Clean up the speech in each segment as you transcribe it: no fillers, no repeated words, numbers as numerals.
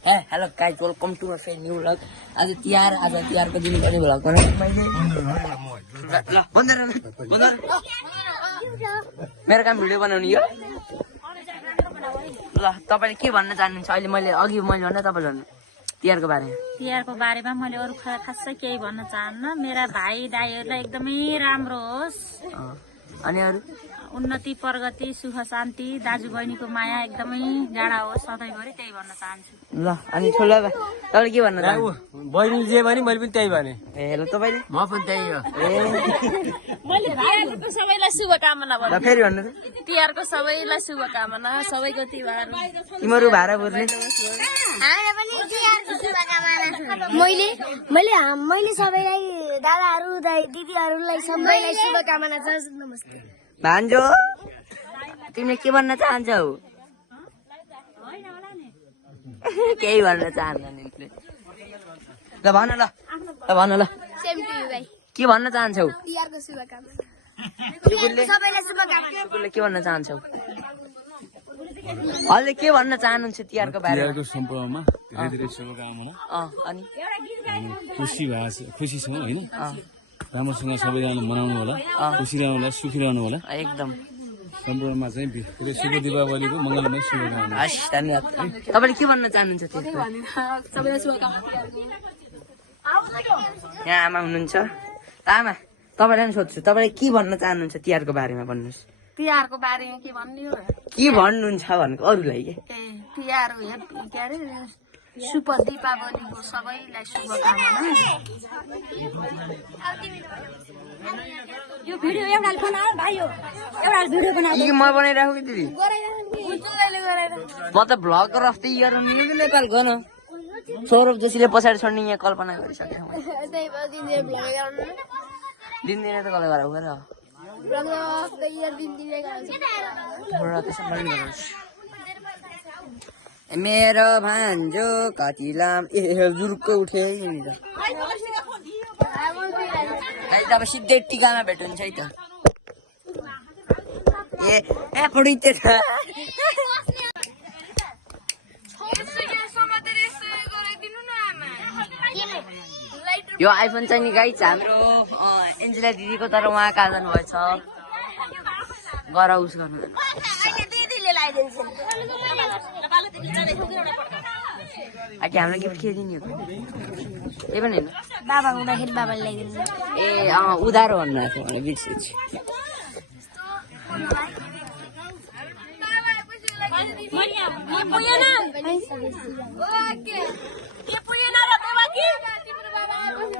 Hello guys welcome to my friend new vlog. आज तिहारको दिन पनि भ्लग बनाएको मैले। ल मेरो काम भिडियो बनाउने हो। ल तपाईले के भन्न चाहनुहुन्छ? अहिले मैले भन्दा तपाईले भन्नु तिहारको बारेमा मैले अरु खासै केही भन्न चाहन्न। मेरा भाइ दाइहरुलाई एकदमै राम्रो होस् अनि अरु उन्नति प्रगति सुख शान्ति दाजु बहिनीको माया एकदमै गाढा होस् सधैँभरि, त्यही भन्न चाहन्छु। ल अनि ठुलो तपाईले के भन्न चाहनुहुन्छ? बहिनीले जे भने मैले पनि त्यही भने। ए ल तपाईले? म पनि त्यही हो। मैले तिहारको सबैलाई शुभकामना भन्छु। ल फेरि भन्नु त। तिहारको सबैलाई शुभकामना, सबैको तिहार तिम्रो भाडा बुझ्ने हामीले पनि तिहारको शुभकामना। मैले सबैलाई दादाहरू दिदीहरूलाई सबैलाई शुभकामना छ। नमस्ते भान्जो, तिमीले के भन्न चाहन्छौ? केही भन्न चाहन्न नि। ल भन ल सेम टु यु भाइ। के भन्न चाहन्छौ? तिहारको शुभकामना। सुकुलले सबैलाई शुभकामना। के भन्न चाहन्छौ? अहिले के भन्न चाहनुहुन्छ तिहारको बारेमा? तिहारको सम्पर्कमा धेरै धेरै शुभकामना। अनि खुसी छौँ होइन, राम्रोसँग सबैजना मनाउनु होला, खुसी रहनु होला, सुखी रहनु होला। एकदम सम्पूर्णमा चाहिँ शुभ दीपावलीको मङ्गलमय शुभकामना। हस् धन्यवाद। तपाईँले के भन्न चाहनुहुन्छ? यहाँ आमा हुनुहुन्छ। आमा तपाईँलाई पनि सोध्छु, तपाईँले के भन्न चाहनुहुन्छ तिहारको बारेमा? भन्नुहोस्। तिहारको बारेमा के भन्ने हो? के भन्नुहुन्छ भनेको अरूलाई के? तिहार के अरे शुभ दीपावलीको सबैलाई शुभकामना। यो भिडियो एउटा बनाऊ भाइ, एउटा भिडियो बनाऊ। के म बनाइराखु कि दिदी? म त भ्लगर अफ द इयर हो नि नेपालको न। सौरभ जोशीले पछाडि छोड्ने यहाँ कल्पना गरिसकेको दिनदिनै त कसले गराउ गएर मेरो भान्जो कति लाम जुरुक्क उठे नि त। अब सिधै टिकामा भेट्नुहुन्छ है त। ए पुडी त यो आइफोन चाहिँ नि गाइस हाम्रो एन्जेला दिदीको, तर उहाँ कहाँ जानुभएछ गर उस गर्नु। हाम्रो गिफ्ट के दिने हो? ए पनि होइन, बाबा हुँदाखेरि बाबाले ल्याइदिनु। ए उधारो भन्नुभएको थियो भने बिर्सेछु।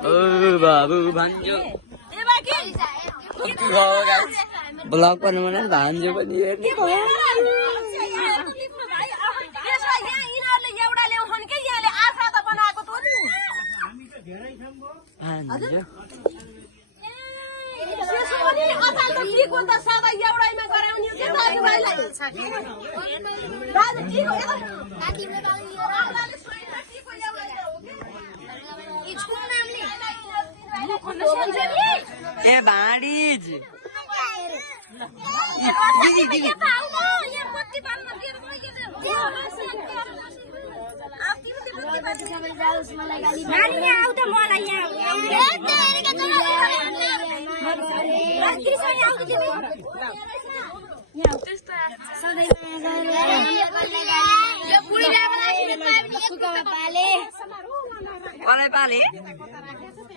ओ बाबु भान्जो ब्लग गर्नु मन भान्जो पनि ए भाँडीज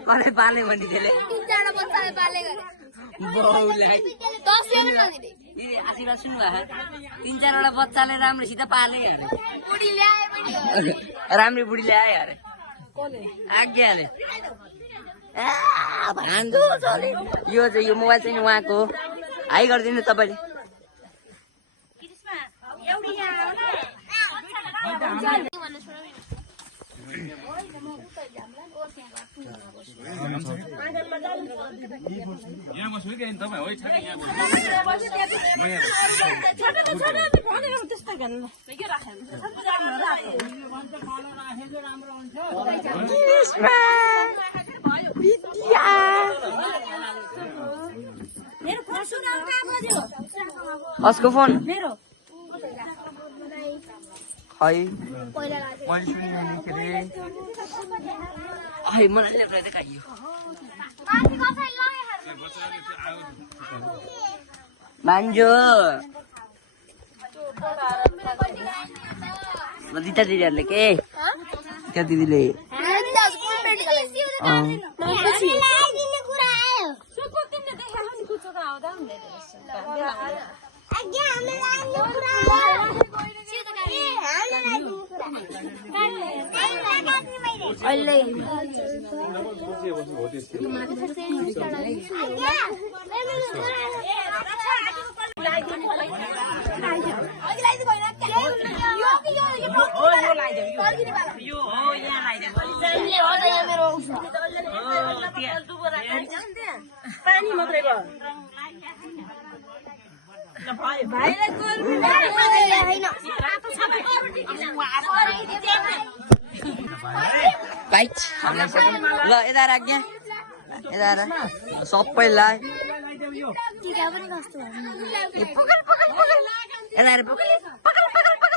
कसलाई पाले भनिदिएले आशीर्वाद सुन्नुभयो? 3-4वटा बच्चाले राम्रोसित पाले अरे, राम्री बुढी ल्याए अरे आज्ञाले। भान्जो यो चाहिँ यो मोबाइल चाहिँ उहाँको हाई गरिदिनु तपाईँले। कसको फोन? पहिला लाग्यो मैले सुनिँदाखेरि ai मलाई ल्याएर देखाइयो मान्जो दिता दिदीहरूले के त्यो दिदीले पानी मात्रै भयो बाइट ल यता राख यहाँ यता राख सबैलाई टिका पनि कस्तो यता पकड पकड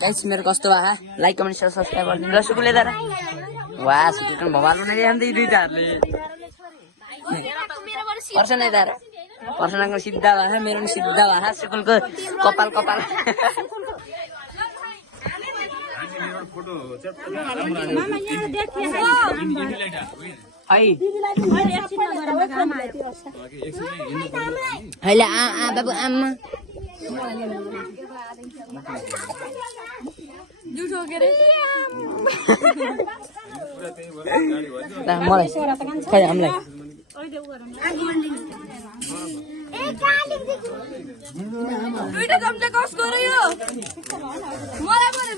गाइस मेरो कस्तो भयो लाइक कमेन्ट शेयर सब्स्क्राइब गरिदिनु ल सुकुले दादा वाह सुकुले भवाल बनाइदिए अन्त यी दुईटाहरूले पर्छ नै दादा पर्सनको सिधा भए मेरो पनि सिधा भए सुकुलको कपाल कपाल अहिले बाबु आमा मलाई खै हामीलाई दुईटा चम्चा कसको र यो मलाई पनि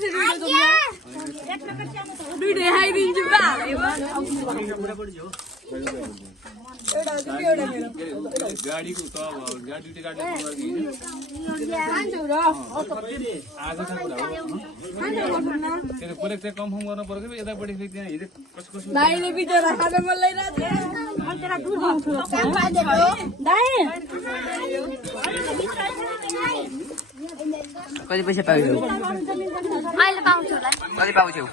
दुईटा खाइदिन्छु भाइले बिचरा खान मन कति पैसा पाउँछौ अहिले पाउँछु होला कति पाउँछौ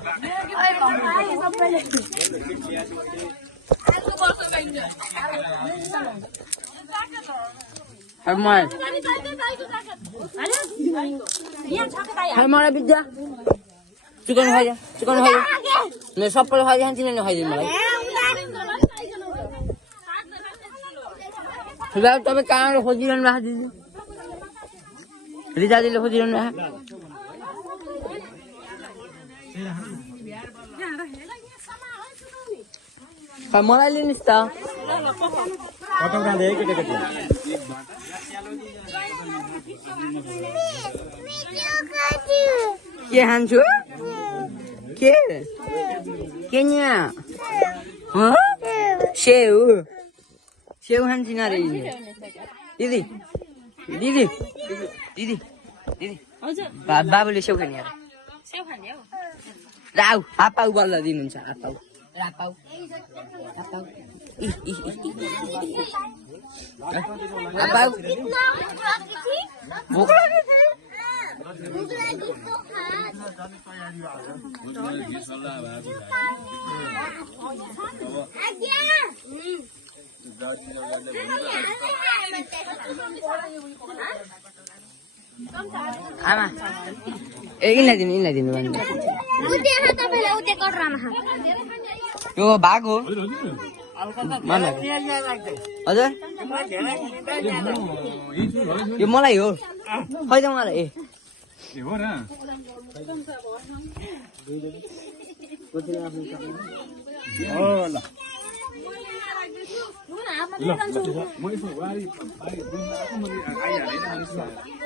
मलाई बित्दा चिकन खाइदियो चिकन खाइदियो मेरो सबैले खाइदियो तिमीले खाइदिनु मलाई फिलहाल तपाईँ कहाँबाट खोजिरहनु भएको दिदी रिजाजीले खोजिरहनु भएको मलाई लिनुहोस् त के खान्छु के यहाँ सेउ सेउ खान्छन् अरे दिदी दिदी दिदी दिदी बाबुले सेउ खाने अरे राउ हापाउ बल्ल दिनुहुन्छ हापाउ रापाउ हापाउ हापाउ भोक लाग्यो आमा ए यिनलाई दिनु यो भाग हो हजुर यो मलाई हो खै त मलाई घाममा चाहिँ